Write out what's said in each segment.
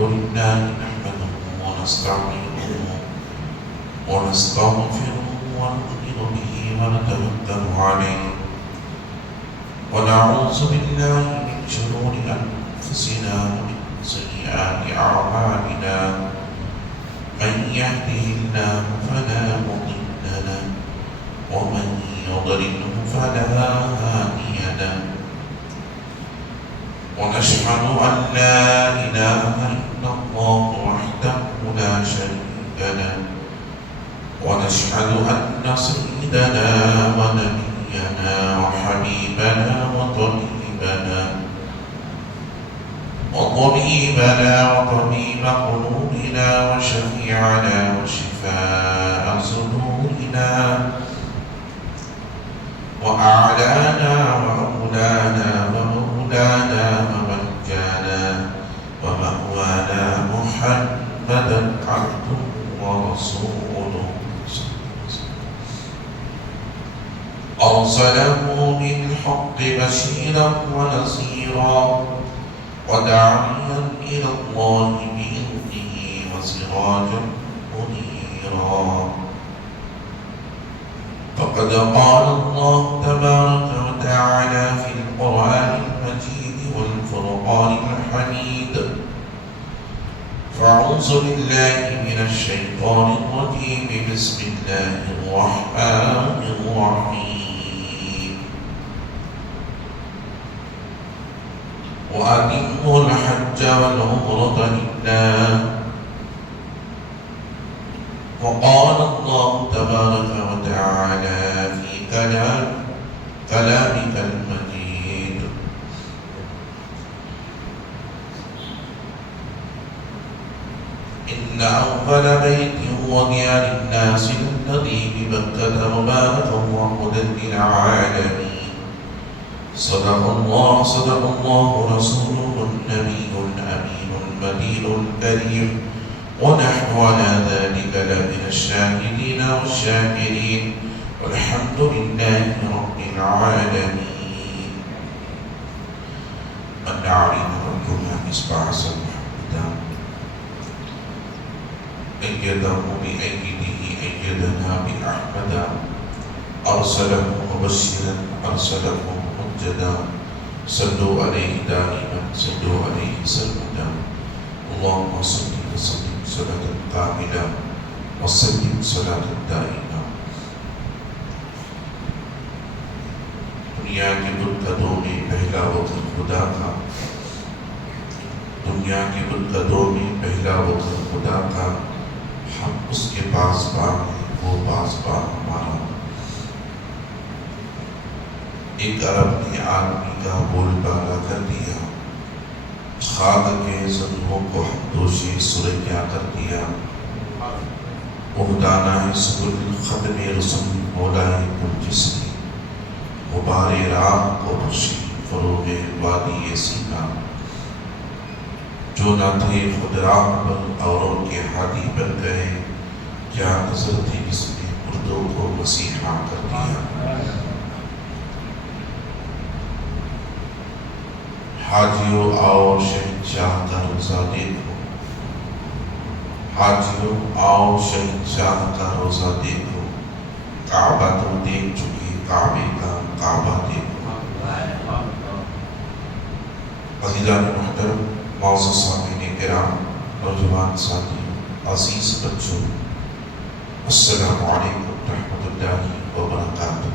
لله نحمده ونستعينه ونستغفره ونؤمن به ونتوكل عليه ونعوذ بالله من شرور أنفسنا ومن سيئات أعمالنا من يهده الله فلا مضل له ومن يضلله فلا هادي له ونشهد أن لا إله إلا الله وحده لا شريك له ونشهد أن سيدنا ونبينا وحبيبنا وطبيب قلوبنا وشفيعنا وشفاء صدورنا وأعلانا وأولانا ومولانا وملجانا ومأوانا محمدا عبده ورسوله أرسله بالحق بشيرا ونذيرا وداعيا إلى الله بإذنه وسراجا منيرا فقد قال الله تبارك وتعالى في القرآن المجيد والفرقان الحميد فأعوذ بالله من الشيطان الرجيم بسم الله الرحمن الرحيم وأتموا الحج والعمرة لله وقال الله تبارك وتعالى في كلامك المجيد إن أول بيت وضع للناس الذي ببكة مباركا وهدى للعالمين صدق الله رسوله النبي الأمين المدين الكريم ونحن على ذلك لمن الشاهدين والشاكرين والحمد لله رب العالمين. من علينا ربنا مصباح محمدا أيده بأيده أيدنا بأحمد أرسله مبشرا أرسله ممجدا صلوا عليه دائما صلوا عليه سرمدا اللهم صل وسلم صلاة كاملة وسلم صلاة دائمة. دنیا کی بدقدوں میں پہلا وقت خدا کا دنیا کی بدقدوں میں پہلا وقت خدا کا ہم اس کے پاسبان ہیں وہ پاسبان ہمارا. ایک عرب نے آدمی کا بول بالا کر دیا خاک کے زنگوں کو ہمدوشی سریا کر دیا مہدانہ سکل ختم رسم مولائے کل جسمی غبار راہ کو بخشی فروغ وادی سینا جو نہ تھے خود راہ پر اوروں کے ہادی بن گئے کیا نظر تھی جس نے مردوں کو مسیحا کر دیا. حاجیوں آؤ شہنشاہ کا روزہ دیکھو حاجیوں آؤ شہنشاہ کا روزہ دیکھو کعبہ تو دیکھ چکی کعبے کا کعبہ دیکھو. عزیزان محترم معزز سامعین کرام نوجوان ساتھیوں عزیز بچوں السلام علیکم رحمۃ اللہ وبرکاتہ.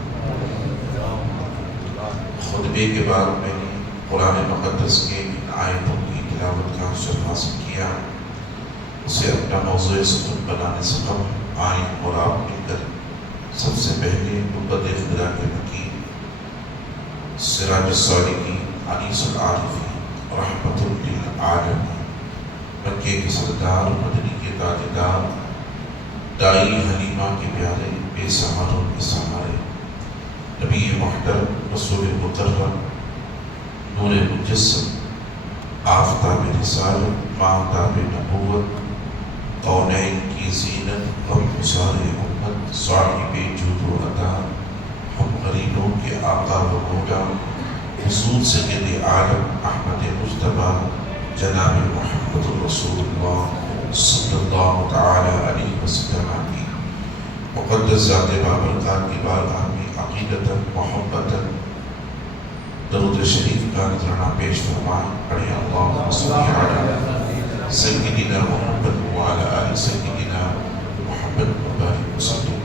خطبے کے بعد میں نے قرآن مقدس کے ان آیتوں کی تلاوت کا شرف حاصل کیا. اسے اپنا موضوع سخن بنانے سے قبل آئیں اور آپ مل کر سب سے پہلے مبت خدا کے مکی سراج الصالحین انیس العارفین رحمت للعالمین مکے کے سردار مدنی کے تاجدار دائی حلیمہ کے پیارے بے سہاروں کے سہارے نبی محترم رسول مکرم نور مجسم آفتاب رسالت ماہتاب نبوت کونین کی زینت غم گزار امت صاحب جود و عطا ہم غریبوں کے آقا و مولا حضور سید عالم احمد مجتبیٰ جناب محمد رسول اللہ صلی اللہ تعالی علیہ وسلم کی مقدس ذات بابرکات کی بارگاہ میں عقیدتاً محبتاً درود شریف کا نذرانہ پیش فرمائیں. پڑھیں اللہم صلی علی سیدنا محمد وعلی آل سیدنا محمد مبارک وسلم.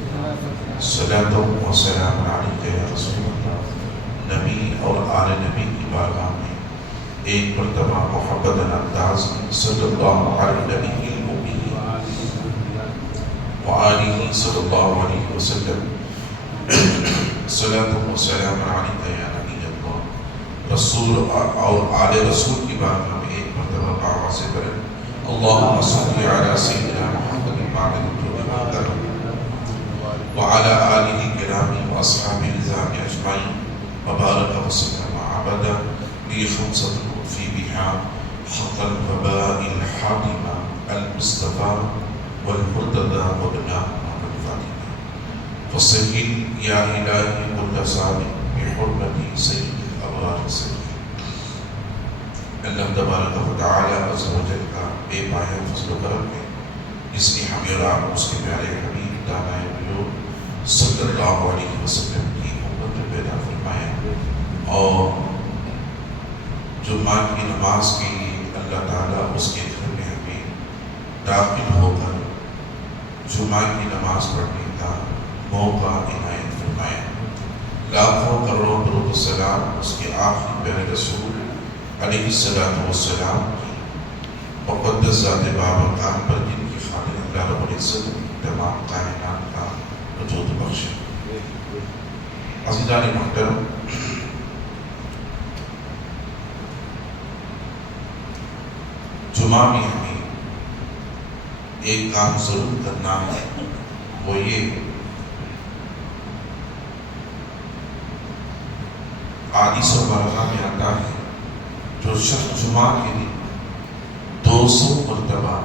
صلاۃ و سلام علیک یا رسول اللہ. نبی اور آل نبی کی بارگاہ میں ایک مرتبہ محبت انداز میں صلی اللہ علیہ نبی الامی وآلہ صلی اللہ علیہ وسلم. صلاۃ و سلام علیک یا نبی اللہ. رسول اور آل رسول کی بارگاہ میں ایک مرتبہ آواز سے پڑھیں اللہم صلی علی سیدنا محمد معدن الجود والکرم وعلى آلہ کرامی واصحاب النظام اجمعین وبارک وسلم عبدا لی خمسۃ فی بها حق الوباء الحاکمہ المصطفى والمرتضى وابناء محمد فاطمہ فصل یا الہی کل صادق بحرمت سید الابرار سید. اللہ تبارک و تعالی عز و جل کا بے پایہ فضل و کرم ہے جس نے ہمیں اور آپ اس کے پیارے حبیب دانائے قلوب صلی اللہ علیہ وسلم کی امت میں پیدا فرمایا اور جمعہ کی نماز کے لیے اللہ تعالیٰ اس کے گھر میں ہمیں داخل ہو کر جمعہ کی نماز پڑھنے کا موقع عنایت فرمایا. لاکھوں کروڑوں درود و سلام اس کے آخری پیارے رسول علیہ السلام کی مقدس ذات بابرکات پر جن کی خاطر اللہ رب العزت تمام کائنات کا وجود بخشے. عزیزان محترم، جمعہ میں ہمیں ایک کام ضرور کرنا ہے، وہ یہ حدیث و برقہ میں آتا ہے جو شخص جمعہ کے دن 200 مرتبہ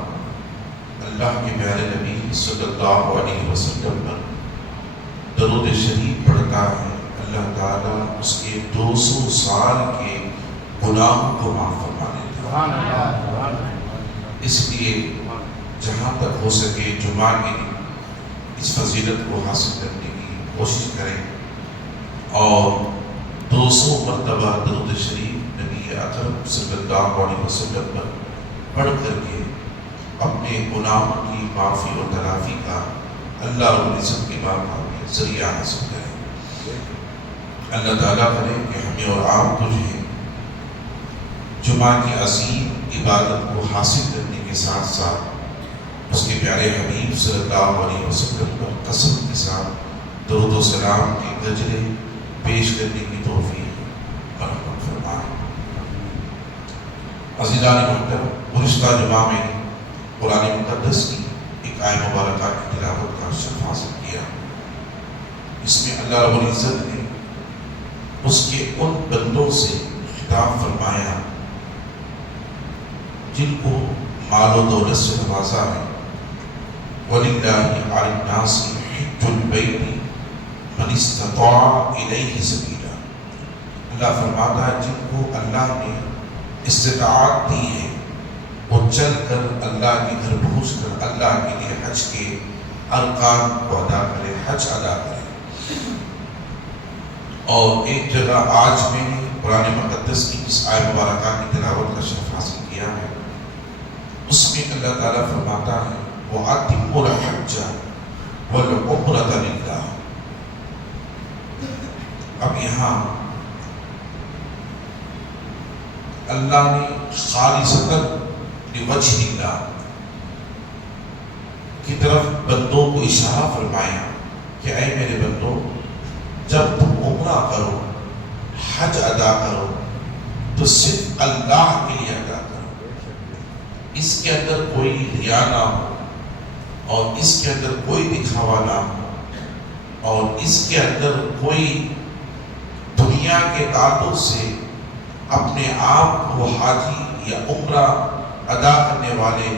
اللہ کے پیارے نبی صلی اللہ علیہ وسلم پر درود شریف پڑھتا ہے اللہ تعالیٰ اس کے 200 سال کے گناہوں کو معاف فرما دیتا ہے. اس لیے جہاں تک ہو سکے جمعہ کے دن اس فضیلت کو حاصل کرنے کی کوشش کریں اور 200 مرتبہ درود شریف نبی اکرم صلی اللہ علیہ وسلم پر پڑھ کر کے اپنے گناہوں کی معافی اور تلافی کا اللہ رب العزت کی بارگاہ میں ذریعہ حاصل کریں. اللہ تعالیٰ کرے کہ ہمیں اور آپ کو جو ہے جمعہ کی عظیم عبادت کو حاصل کرنے کے ساتھ ساتھ اس کے پیارے حبیب صلی اللہ علیہ وسلم پر قسم کے ساتھ درود و سلام کے گجرے پیش کرنے کی توفیق مرحمت فرمائے. عزیزان محترم، گزشتہ جمعہ میں قرآن مقدس کی ایک آیہ مبارکہ کی تلاوت کا شرف حاصل کیا. اس میں اللہ رب العزت نے اس کے ان بندوں سے خطاب فرمایا جن کو مال و دولت سے نوازا ہے. وَلِلَّهِ عَلَى النَّاسِ حِجُّ الْبَيْتِ مَنِ اسْتَطَاعَ إِلَيْهِ سَبِيلًا. اللہ فرماتا ہے جن کو اللہ نے استطاعت دی ہے وہ چل کر اللہ کے گھر پہنچ کر اللہ کے لیے حج کے ارکان کو ادا کرے، حج ادا کرے. اور ایک جگہ آج میں نے قرآن مقدس کی اس آیہ مبارکہ کی تلاوت کا شرف حاصل کیا ہے. اس میں اللہ تعالیٰ فرماتا ہے وَأَتِمُّوا الْحَجَّ وَالْعُمْرَةَ لِلَّهِ. اب یہاں اللہ نے خالصتاً لوجہ اللہ کی طرف بندوں کو اشارہ فرمایا کہ اے میرے بندوں، جب تم عمرہ کرو، حج ادا کرو تو صرف اللہ کے لیے ادا کرو. اس کے اندر کوئی ریا نہ ہو اور اس کے اندر کوئی دکھاوا نہ ہو اور اس کے اندر کوئی دنیا کے تعلق سے اپنے آپ کو حاجی یا عمرہ ادا کرنے والے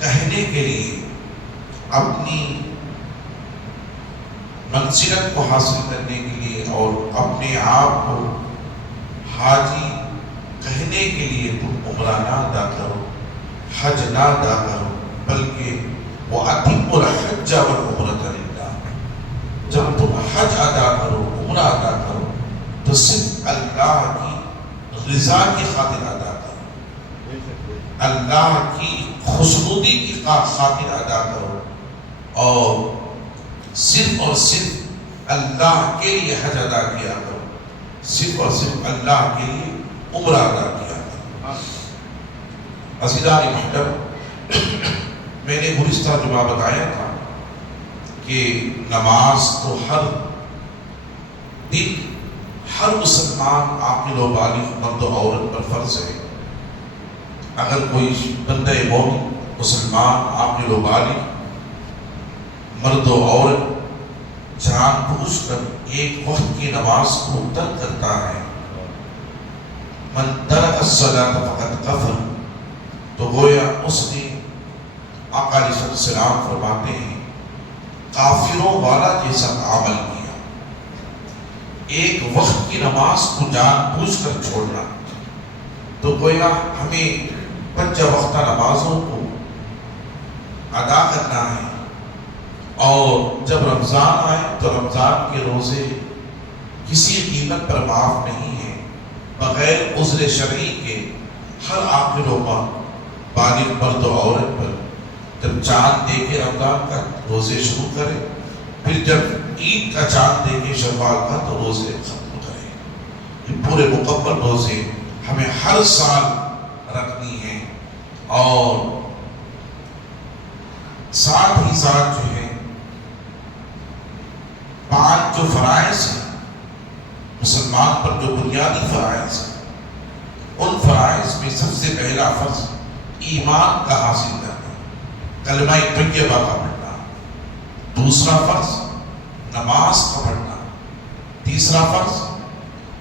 کہنے کے لیے اپنی منزلت کو حاصل کرنے کے لیے اور اپنے آپ کو حاجی کہنے کے لیے تم عمرہ نہ ادا کرو، حج نہ ادا کرو، بلکہ وَأَتِمُّ الْحَجَّ وَالْعُمْرَةَ لِلَّهِ، جب تم حج ادا کرو، عمرہ ادا کرو تو صرف اللہ کی رضا کی خاطر ادا کرو، اللہ کی خوشنودی کی خاطر ادا کرو، اور صرف اللہ کے لیے حج ادا کیا کرو، صرف اور صرف اللہ کے لیے عمرہ ادا کیا کرو۔ عزیزان محترم، میں نے گزشتہ جمعہ بتایا تھا کہ نماز تو ہر دن ہر مسلمان عاقل و بالغ مرد و عورت پر فرض ہے۔ اگر کوئی بندہ مومن مسلمان عاقل و بالغ مرد و عورت جان بوجھ کر ایک وقت کی نماز کو ترک کرتا ہے، من ترک الصلاۃ فقد کفر، تو گویا اس نے آقا علیہ السلام فرماتے ہیں کافروں والا جیسا عمل کیا۔ ایک وقت کی نماز کو جان بوجھ کر چھوڑنا، تو گویا ہمیں 5 وقتہ نمازوں کو ادا کرنا ہے، اور جب رمضان آئے تو رمضان کے روزے کسی قیمت پر معاف نہیں ہیں، بغیر عذر شرعی کے ہر عاقل و بالغ مرد و عورت پر جب چاند دیکھے رمضان کا روزے شروع کرے، پھر جب عید کا چاند دیکھے شوال کا تو روزے ختم کرے۔ یہ پورے مکمل روزے ہمیں ہر سال رکھنی ہیں، اور ساتھ ہی ساتھ جو ہے 5 جو فرائض ہیں مسلمان پر، جو بنیادی فرائض ہیں، ان فرائض میں سب سے پہلا فرض ایمان کا حاصل کرنا، کلمہ طیبہ کا پڑھنا، دوسرا فرض نماز کا پڑھنا، تیسرا فرض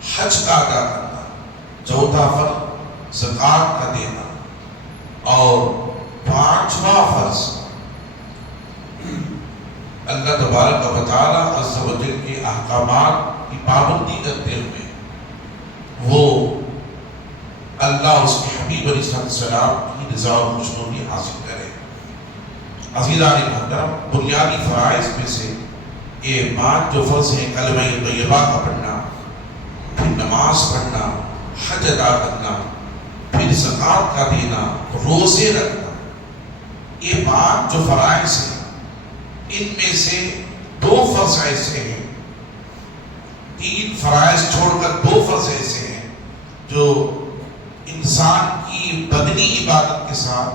حج کا ادا کرنا، چوتھا فرض زکوٰۃ کا دینا، اور 5واں فرض اللہ تبارک و تعالیٰ عز و جل کے احکامات کی پابندی کرتے ہوئے وہ اللہ اس کے حبیب علیہ السلام کی رضا و خوشنودی حاصل کرے۔ عزیزان محترم، بنیادی فرائض میں سے یہ 5 جو فرض ہیں، کلمہ طیبہ کا پڑھنا، پھر نماز پڑھنا، حج ادا کرنا، پھر زکوٰۃ کا دینا، روزے رکھنا، یہ 5 جو فرائض ہیں، ان میں سے 2 فرض ایسے ہیں، 3 فرائض چھوڑ کر 2 فرض ایسے ہیں جو انسان کی بدنی عبادت کے ساتھ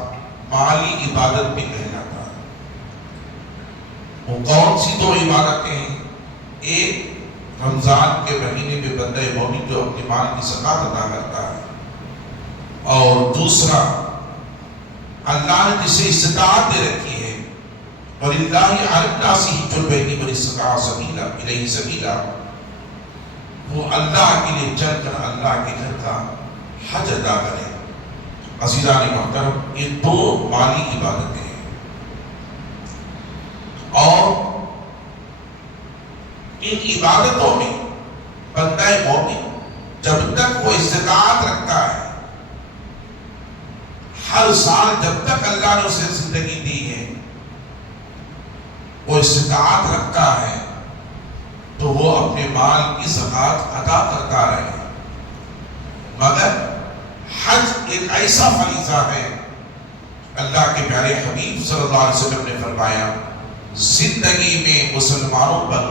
مالی عبادت بھی کہلاتا ہے۔ وہ کون سی 2 عبادتیں ہیں؟ ایک رمضان کے مہینے میں بندہ مومن جو اپنے مال کی زکوٰۃ ادا کرتا ہے، اور دوسرا اللہ نے جسے استطاعت دے رکھی ہے، وَلِلَّهِ عَلَى النَّاسِ حِجُّ الْبَيْتِ مَنِ اسْتَطَاعَ إِلَيْهِ سَبِيلًا، وہ اللہ کے لیے چل کر اللہ کے گھر کا حج ادا کرے۔ عزیزان محترم، یہ 2 مالی عبادتیں ہیں، اور ان عبادتوں میں بندہ مومن جب تک وہ استطاعت رکھتا ہے، ہر سال جب تک اللہ نے اسے زندگی دی ہے وہ استطاعت رکھتا ہے، تو وہ اپنے مال کی زکوٰۃ ادا کرتا رہے۔ مگر حج ایک ایسا فریضہ ہے، اللہ کے پیارے حبیب صلی اللہ علیہ وسلم نے فرمایا زندگی میں مسلمانوں پر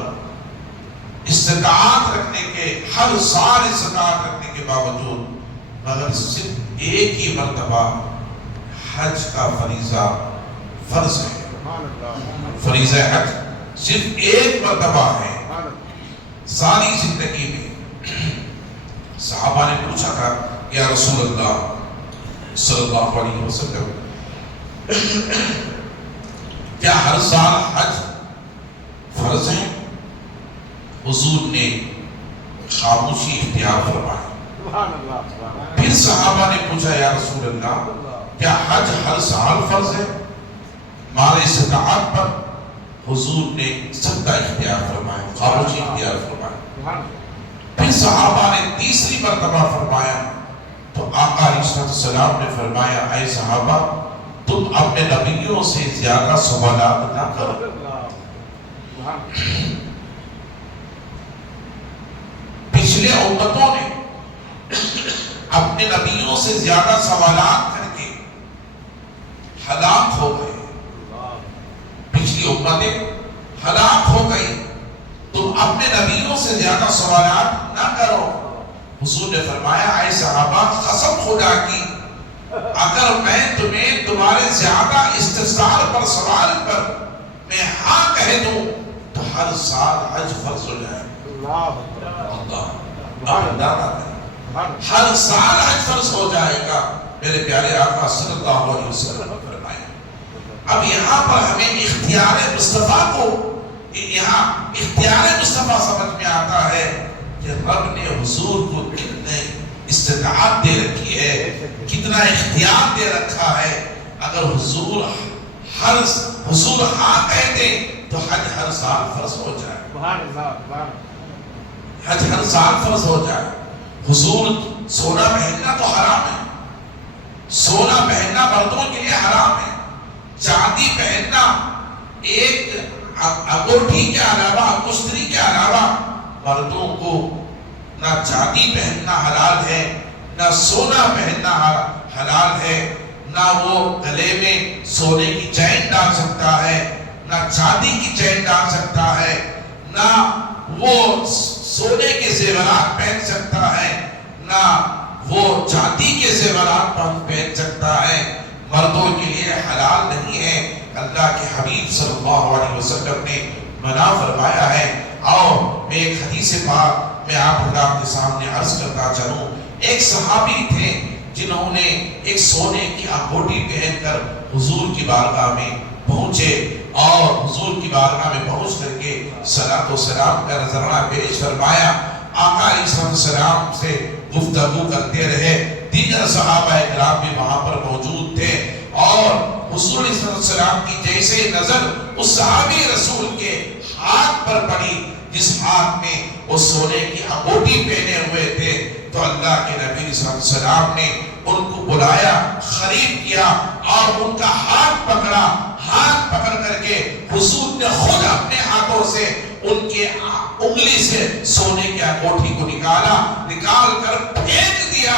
استطاعت رکھنے کے، ہر سال استطاعت رکھنے کے باوجود، مگر صرف ایک ہی مرتبہ حج کا فریضہ فرض ہے۔ فریضہ حج صرف ایک مرتبہ ہے ساری زندگی میں۔ صحابہ نے پوچھا تھا یا رسول اللہ صلی اللہ علیہ وسلم، کیا ہر سال حج فرض ہے؟ حضور نے خاموشی اختیار فرمائی۔ پھر صحابہ نے پوچھا یا رسول اللہ، کیا حج ہر سال فرض ہے؟ ہمارے استطاعت پر حضور نے سبدہ اختیار فرمایا، خاموشی اختیار فرمایا۔ پھر صحابہ نے تیسری مرتبہ فرمایا تو آقا علیہ السلام نے فرمایا اے صحابہ تم اپنے نبیوں سے زیادہ سوالات نہ کرو. پچھلے امتوں نے اپنے نبیوں سے زیادہ سوالات کر کے ہلاک ہو گئے. پچھلی امتیں ہلاک ہو گئی. تم اپنے نبیوں سے زیادہ سوالات نہ کرو. حضور نے فرمایا اے صحابہ قسم خدا کی اگر میں تمہیں تمہارے زیادہ استفسار پر سوال پر میں ہاں کہہ دوں تو ہر سال حج فرض ہو جائے. ہر سال حج فرض ہو جائے گا. میرے پیارے آقا صلی اللہ علیہ وسلم نے فرمایا. اب یہاں پر ہمیں اختیار مصطفیٰ کو یہاں اختیار مصطفیٰ سمجھ میں آتا ہے کہ رب نے حضور کو کتنے استطاعت دے رکھی ہے, کتنا اختیار دے رکھا ہے. اگر حضور ہاں کہتے تو حج ہر سال فرض ہو جائے. حج ہر سال فرض ہو جائے. حضور سونا پہننا تو حرام ہے. سونا پہننا مردوں کے لیے حرام ہے. چاندی پہننا ایک انگوٹھی کے علاوہ کشتری کے علاوہ مردوں کو نہ چاندی پہننا حلال ہے, نہ سونا پہننا حلال ہے, نہ وہ گلے میں سونے کی چین ڈال سکتا ہے, نہ چاندی کی چین ڈال سکتا ہے, نہ وہ سونے کے زیورات پہن سکتا ہے, نہ وہ چاندی کے زیورات پہن سکتا ہے. مردوں کے لیے حلال نہیں ہے. اللہ کے حبیب صلی اللہ علیہ وسلم نے منع فرمایا ہے. اور میں ایک حدیث پاک میں آپ حضرات کے سامنے عرض کرتا چلوں. ایک صحابی تھے جنہوں نے ایک سونے کی انگوٹھی پہن کر حضور کی بارگاہ میں پہنچے اور حضور کی بارگاہ میں پہنچ کر کے صلاۃ و سلام کا نذرانہ پیش فرمایا. آقا علیہ السلام سے گفتگو کرتے رہے. دیگر صحابہ اکرام بھی وہاں پر موجود تھے اور حضور علیہ السلام کی جیسے نظر اس صحابی رسول کے ہاتھ پر پڑی جس ہاتھ میں وہ سونے کی انگوٹھی پہنے ہوئے تھے, تو اللہ کے نبی صلی اللہ علیہ وسلم نے ان کو بلایا, قریب کیا اور ان کا ہاتھ پکڑا. ہاتھ پکڑ کر کے حضور نے خود اپنے ہاتھوں سے ان کے انگلی سے سونے کی انگوٹھی کو نکال کر پھینک دیا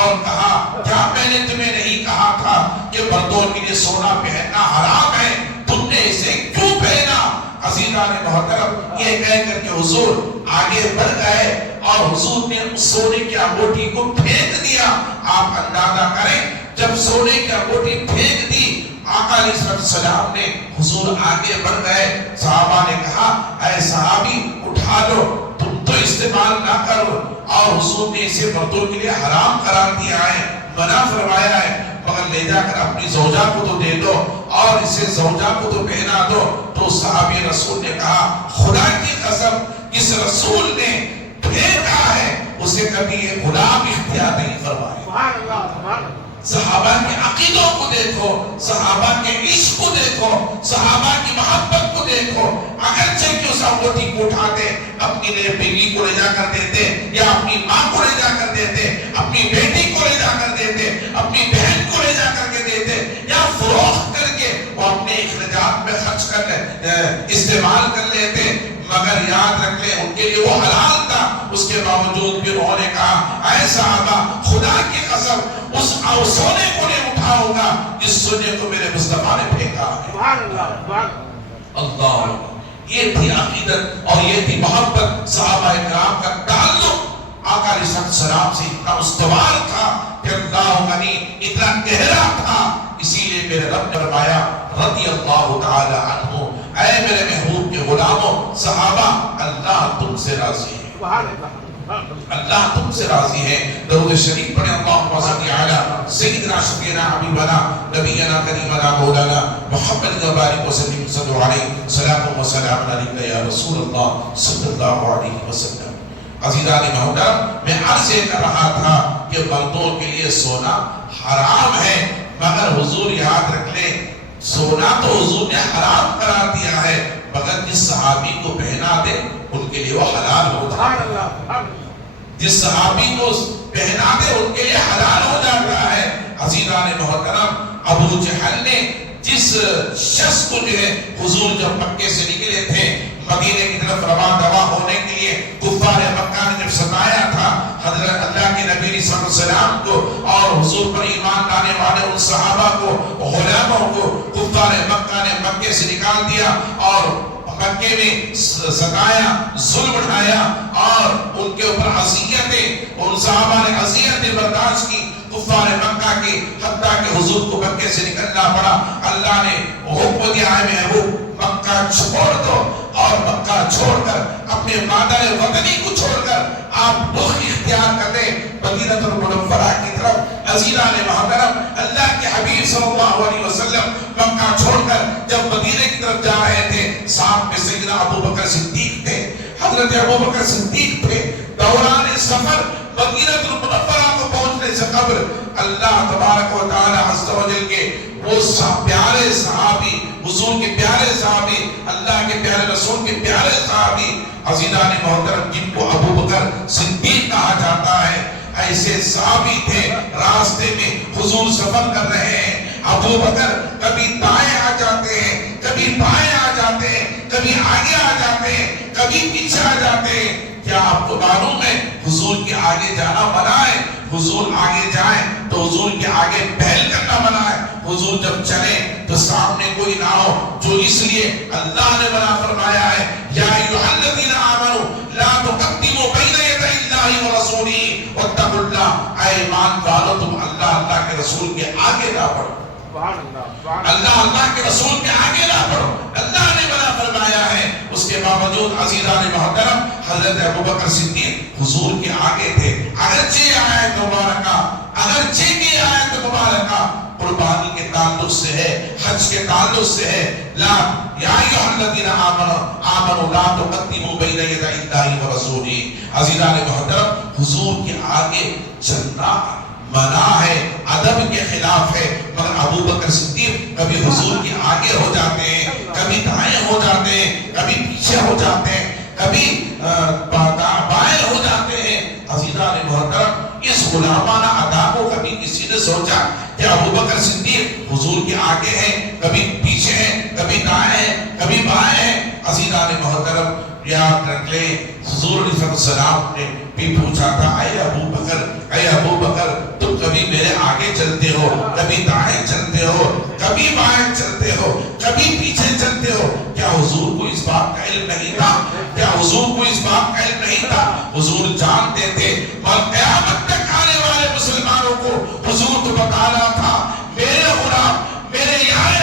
اور کہا کیا میں نے تمہیں نہیں کہا تھا کہ مردوں کے لیے سونا پہننا حرام ہے, تم نے اسے کیوں پہنا. عزیزان محترم یہ کہہ کر کے حضور آگے بڑھ گئے اور حضور نے اس سونے کی انگوٹھی کو پھینک دیا. آپ اندازہ کریں جب سونے کی انگوٹھی پھینک دی آقا علیہ السلام نے حضور آگے بڑھ گئے. صحابہ نے کہا اے صحابی اٹھا لو, تم تو استعمال نہ کرو. اور حضور نے اسے مردوں کے لیے حرام قرار دیا ہے, منع فرمایا ہے, مگر لے جا کر اپنی زوجہ کو تو دے دو اور اسے زوجہ کو تو پہنا دو. تو صحابی رسول نے کہا خدا کی قسم اس رسول نے پھینکا ہے اسے کبھی یہ غلام اختیار نہیں فرمائے. سبحان اللہ, سبحان اللہ. صحابہ کے عقیدوں کو دیکھو, صحابہ کے عشق کو دیکھو, صحابہ کی محبت کو دیکھو. اگرچہ کہ اس انگوٹھی کو اٹھاتے اپنی بیوی کو لے جا کر دیتے یا اپنی ماں کو لے جا کر دیتے, اپنی بیٹی کو لے جا کر دیتے, اپنی بہن کو لے جا کر کے دیتے یا فروخت کر کے وہ اپنے اخراجات میں خرچ کر استعمال کر لیتے, مگر یاد رکھ لیں ان کے لیے وہ حلال تھا. اس کے باوجود بھی انہوں نے کہا اے صحابہ خدا کی قسم اس سونے کو نہیں اٹھاؤں گا جس سونے کو میرے مصطفیٰ نے پھینکا ہے. سبحان اللہ, اللہ. یہ تھی عقیدت اور یہ تھی محبت. صحابہ کرام کا تعلق آقا علیہ السلام سے اتنا استوار تھا کہ اللہ غنی اتنا گہرا تھا. اسی لیے میرے رب نے فرمایا رضی اللہ تعالی عنہ, اے میرے محبوب کے غلاموں صحابہ اللہ تم سے راضی ہے. سبحان اللہ, اللہ تم سے راضی ہے. درود شریف پڑھیں اللہم صلی علی سیدنا شفیعنا حبیبنا نبینا کریمنا مولانا محمد وبارک وسلم صلی علیہ صلاۃ و سلام علیک یا رسول اللہ صلی اللہ علیہ وسلم. عزیزان محترم میں عرض کر رہا تھا کہ مردوں کے لیے سونا حرام ہے, مگر حضور یاد رکھ لیں سونا تو حضور نے حرام قرار دیا ہے, مگر جس صحابی کو پہنا دے ان کے لیے وہ حلال ہوتا ہے. جس صحابی کو پہنا دے ان کے لیے حلال ہو جاتا ہے۔ عزیزان محترم، ابو جہل نے جس شخص کو جو ہے حضور جب مکے سے نکلے تھے مدینے کی طرف رواں دوا ہونے کے لیے، کفار مکہ نے جب ستایا تھا حضرت اللہ کے نبی صلی اللہ علیہ وسلم کو اور حضور پر ایمان لانے والے ان صحابہ کو، غلاموں کو، کفار مکہ نے مکے سے نکال دیا اور مکے میں ستایا، ظلم اٹھایا اور ان کے اوپر اذیتیں، ان صحابہ نے اذیتیں برداشت کی کفار مکہ کی، حتیٰ کہ حضور کو مکے سے نکلنا پڑا۔ اللہ نے حکم دیا ہے محبوب مکہ چھوڑ دو، اور مکہ چھوڑ کر اپنے مادر وطنی کو چھوڑ کر آپ رخ اختیار کر لیں مدینہ المنورہ کی طرف۔ عزیزان محترم، اللہ کے حبیب صلی اللہ علیہ وسلم مکہ چھوڑ کر جب مدینہ کی طرف جا رہے تھے، ساتھ میں سیدنا ابو بکر صدیق تھے، حضرت ابو بکر صدیق تھے۔ دوران سفر مدینہ المنورہ کو پہنچنے سے قبل اللہ تبارک و تعالی عز و جل کے وہ پیارے صحابی، حضور کے پیارے صحابی، اللہ کے پیارے رسول کے پیارے صحابی، عزیزان محترم جن کو ابو بکر صدیق کہا جاتا ہے، ایسے صحابی تھے۔ راستے میں حضور سفر کر رہے ہیں، ابو بکر کبھی دائیں آ جاتے ہیں، کبھی بائیں آ جاتے ہیں، کبھی آگے آ جاتے ہیں، کبھی پیچھے آ جاتے ہیں۔ کیا آپ کو معلوم ہے حضور کے آگے جانا منع ہے؟ حضور آگے جائیں تو حضور کے آگے پہل کرنا منع ہے۔ حضور جب چلیں تو سامنے کوئی نہ ہو، جو اس لیے اللہ نے منع فرمایا ہے، یا ایھا الذین آمنوا لا تقدموا بین یدی اللہ ورسولہ واتقوا اللہ۔ اے ایمان والو، تم اللہ کے رسول کے آگے نہ بڑھو، اللہ کے رسول کے آگے نہ بڑھو، اللہ نے منع فرمایا ہے۔ اس کے باوجود عزیزان محترم حضرت ابو بکر صدیق حضور کے آگے تھے۔ اگرچہ آیت مبارکہ قربانی کے تعلق سے ہے، حج کے تعلق سے ہے، لا یا ایھا الذین آمنوا لا تقدموا بین یدی اللہ ورسولہ۔ عزیزان محترم، حضور کے آگے چلنا منع ہے، ادب کے خلاف ہے، مگر ابو بکر صدیق کبھی حضور کے آگے ہو جاتے ہیں، کبھی دائیں ہو جاتے ہیں، کبھی پیچھے ہو جاتے ہیں، کبھی بائیں ہو جاتے ہیں۔ عزیزان محترم، اس غلامانہ ادا کو کبھی کسی نے سوچا کہ ابو بکر صدیق حضور کے آگے ہیں، کبھی پیچھے ہیں، کبھی دائیں ہیں، کبھی بائیں ہیں؟ عزیزان محترم، یاد رکھ لیں، حضور علیہ السلام نے بھی پوچھا تھا، اے ابو بکر تم کبھی میرے آگے چلتے ہو، کبھی دائیں چلتے ہو، کبھی بائیں چلتے ہو، کبھی پیچھے چلتے ہو؟ کیا حضور کو اس بات کا علم نہیں تھا؟ کیا حضور کو اس بات کا علم نہیں تھا؟ حضور جانتے تھے، اور قیامت تک آنے والے مسلمانوں کو حضور تو بتا رہا تھا، میرے غلام، میرے یار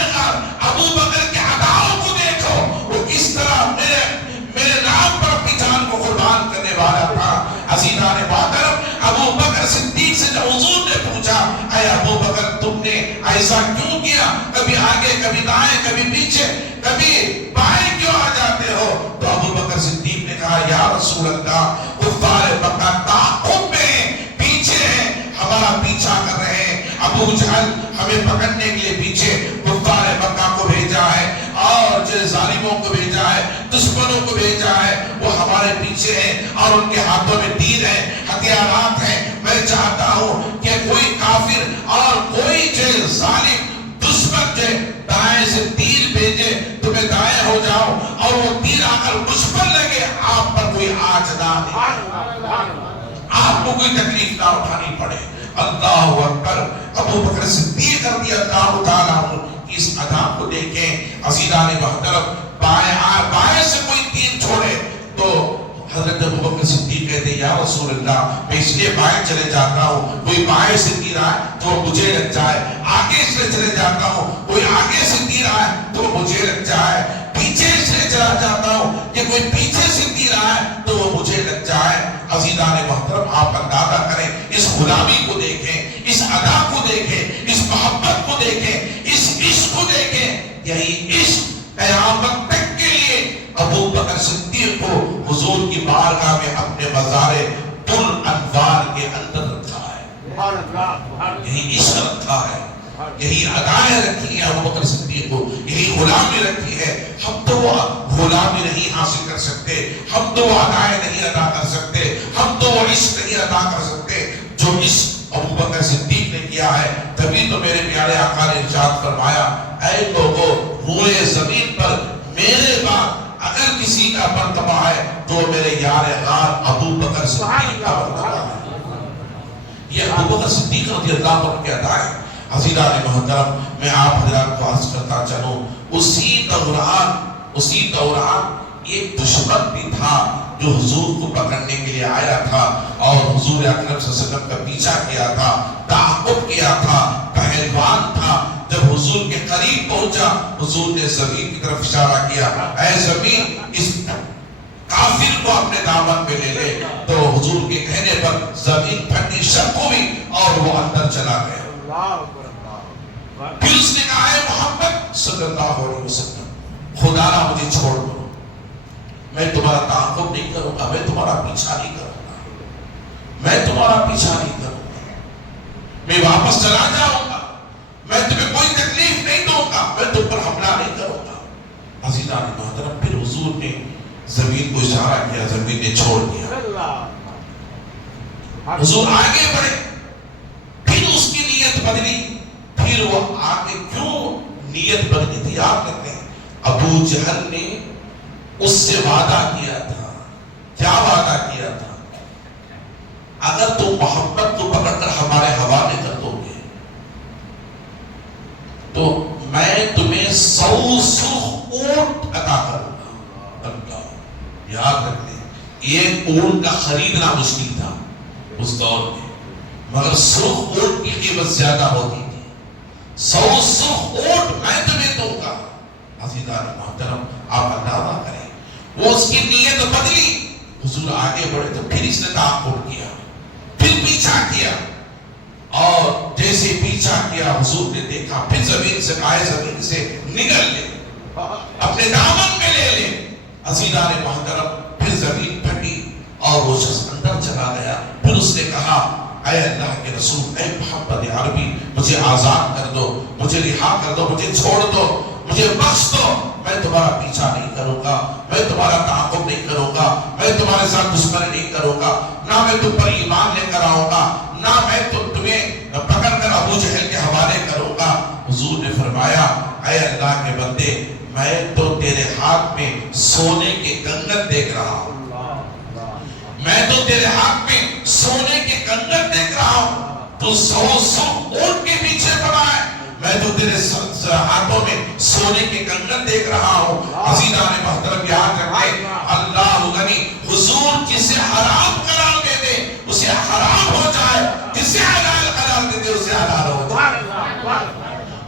ابو بکر کے اداؤں کو دیکھو، وہ کس طرح میرے نام پر اپنی جان کو قربان کرنے والا تھا۔ عزیزان محترم، ابو بکر صدیق سے جب حضور نے پوچھا، اے ابو بکر تم نے ایسا کیوں کیا؟ کبھی آگے، کبھی دائیں، کبھی پیچھے، کبھی بائیں کیوں آ جاتے ہو؟ تو ابو بکر صدیق نے کہا، یا رسول اللہ، کفار مکہ تعاقب میں ہیں، پیچھے ہیں، ہمارا پیچھا کر رہے ہیں۔ ابو جہل ہمیں پکڑنے کے لیے پیچھے کفار مکہ کو بھیجا ہے، اور جو ظالموں کو بھیجا ہے، دشمنوں کو بھیجا ہے، وہ ہمارے پیچھے ہیں اور ان کے ہاتھوں میں تیر ہیں، ہتھیارات ہیں۔ میں چاہتا ہوں کہ کوئی کافر اور کوئی جو ظالم دشمن جو دائیں سے تیر بھیجے، تمہیں دائیں ہو جاؤ، اور وہ تیر آ کر مجھ پر لگے، آپ پر کوئی آنچ نہ آئے، آپ کو کوئی تکلیف نہ اٹھانی پڑے۔ اللہ اکبر! ابو بکر صدیق رضی اللہ تعالیٰ عنہ کی اس ادا کو دیکھیں۔ عزیزان محترم، بائیں سے کوئی تیر چھوڑے تو حضرت ابو بکر صدیق کہتے ہیں، یا رسول اللہ، میں اس لیے بائیں چلے جاتا ہوں، کوئی بائیں سے تیر آئے تو مجھے لگ جائے، آگے سے چلے جاتا ہوں، کوئی آگے سے تیر آئے تو مجھے لگ جائے، پیچھے سے چلا جاتا ہوں کہ کوئی پیچھے سے تیر آئے تو وہ مجھے لگ جائے۔ عزیزان محترم، آپ اندازہ کریں، اس غلامی کو دیکھیں، اس ادا کو دیکھیں، اس محبت کو دیکھیں، اس عشق کو دیکھیں۔ یہی عشق قیامت تک کے لیے ابو بکر صدیق کو حضور کی بارگاہ میں اپنے مزار پر انوار کے اندر رکھا ہے، یہی عشق رکھا ہے، یہی ادائیں رکھی ہیں ابو بکر صدیق کو، یہی غلامی رکھی ہے۔ ہم تو وہ غلامی نہیں حاصل کر سکتے، ہم تو وہ ادائیں نہیں ادا کر سکتے، ہم تو وہ عشق نہیں ادا کر سکتے جو اس ابو بکر صدیق نے کیا ہے. تبھی تو میرے پیارے آقا نے ارشاد فرمایا اے لوگوں روئے زمین پر میرے بعد اگر کسی کا مرتبہ ہے تو میرے یار غار ابو بکر صدیق کا مرتبہ ہے. یہ ابو بکر صدیق رضی اللہ عنہ کے ادا ہے. حضرات محترم میں آپ حضرات کو عرض کرتا چلوں اسی دوران ایک دشمن بھی تھا جو حضور کو پکڑنے کے لیے آیا تھا اور حضور اکرم صلی اللہ علیہ وسلم کا پیچھا کیا تھا, تعاقب کیا تھا, پہلوان تھا. جب حضور کے قریب پہنچا حضور نے زمین کی طرف اشارہ کیا اے زمین اس کافر کو اپنے دامن میں لے لے. تو حضور کے کہنے پر زمین پھٹی شک ہوئی اور وہ اندر چلا گیا. پھر اس نے کہا ہے محمد صلی اللہ علیہ وسلم خدا نہ مجھے چھوڑ دو, میں تمہارا تعاقب نہیں کروں گا, میں تمہارا پیچھا نہیں کروں گا, میں تمہارا پیچھا نہیں کروں گا, میں واپس چلا جاؤں گا, میں تمہیں کوئی تکلیف نہیں دوں گا, میں تم پر حملہ نہیں کروں گا. عزیزان محترم پھر حضور نے زمین کو اشارہ کیا, زمین نے چھوڑ دیا. حضور آگے بڑھے, پھر اس کی نیت بدلی. پھر وہ آگے کیوں نیت بدلی تھی آپ کہتے ہیں ابو جہل نے اس سے وعدہ کیا تھا. کیا وعدہ کیا تھا؟ اگر تم محمد کو پکڑ کر ہمارے حوالے کر دو گے تو میں تمہیں 100 سرخ اونٹ عطا کروں گا. اللہ یاد رکھ لیں, ایک اونٹ کا خریدنا مشکل تھا اس دور میں, مگر سرخ اونٹ کی قیمت زیادہ ہوتی تھی. 100 سرخ اونٹ میں تمہیں دوں گا. عزیزان محترم آپ اندازہ کریں, وہ اس کی نیت بدلی. حضور آگے بڑھے تو پھر اس نے تعاقب کیا, پھر پیچھا کیا, اور جیسے پیچھا کیا حضور نے دیکھا پھر زمین سے کہا زمین سے نگل لے, اپنے دامن میں لے لے. عزیزان محترم پھر زمین پھٹی اور وہ شخص اندر چلا گیا. پھر اس نے کہا اے اللہ کے رسول, اے محمد عربی, مجھے آزاد کر دو, مجھے رہا کر دو, مجھے چھوڑ دو, مجھے بخش دو. میں تمہارا پیچھا نہیں کروں گا, میں تمہارا تعاقب نہیں کروں گا, میں تمہارے ساتھ دشمنی نہیں کروں گا, نہ میں تم پر ایمان لے کر آؤں گا, نہ میں تمہیں پکڑ کر ابو جہل کے حوالے کروں گا. حضور نے فرمایا اے اللہ کے بندے, میں تو تیرے ہاتھ میں سونے کے کنگن دیکھ رہا ہوں, میں تو تیرے ہاتھ میں سونے کے کنگن دیکھ رہا ہوں. تو 100 اونٹ کے پیچھے پڑا ہے, میں تو تیرے ہاتھوں میں سونے کے کنگن دیکھ رہا ہوں. عزیزان محترم یاد رکھیں اللہ غنی, حضور جسے حرام قرار دے دے اسے حرام ہو جائے, جسے حلال قرار دے دے اسے حلال ہو جائے.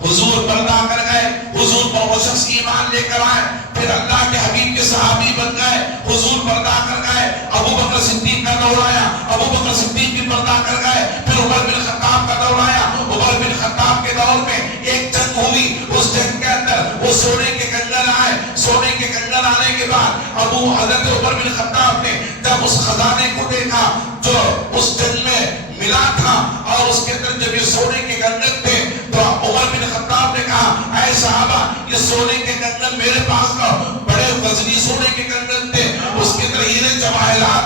حضور پردہ کر گئے, حضور پر وہ شخص ایمان لے کر آئے, پھر اللہ کے حبیب کے صحابی بن گئے. حضور پردہ کر گئے, ابو بکر صدیق کا دور آیا, ابو بکر صدیق بھی پردہ کر گئے. پھر عمر بن خطاب کا دور آیا, عمر بن خطاب کے دور میں ایک جنگ ہوئی, اس جنگ کے اندر وہ سونے کے کنگن آئے. سونے کے کنگن آنے کے بعد ابو حضرت عمر بن خطاب نے جب اس خزانے کو دیکھا جو اس جنگ میں ملا تھا اور اس کے اندر جب یہ سونے کے کنگن تھے, تو عمر بن خطاب نے کہا اے صحابہ یہ سونے کے کنگن میرے پاس لاؤ. بڑے وزنی سونے کے کنگن تھے, اس کے اندر ہیرے جواہرات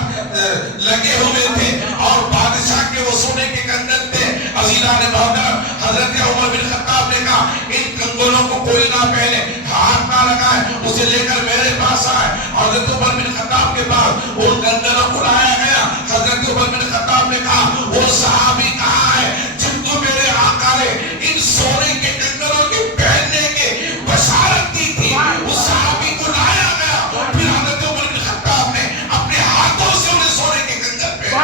لگے ہوئے تھے اور بادشاہ کے وہ سونے کے کنگن تھے. عزیزان محترم حضرت عمر بن خطاب نے کہا ان کنگنوں کو کوئی نہ پہنے, ہاتھ نہ لگائے, اسے لے کر میرے پاس آئے. حضرت عمر بن خطاب کے پاس ان کنگنوں کو لایا گیا. حضرت عمر بن خطاب نے کہا وہ صحابی کہاں ہے جن کو میرے آقا نے ان سونے کے کنگنوں کے پہننے کے بشارت دی تھی, اس صحابی کو لایا گیا. پھر حضرت عمر بن خطاب نے اپنے ہاتھوں سے انہیں سونے کے کنگن پہنے.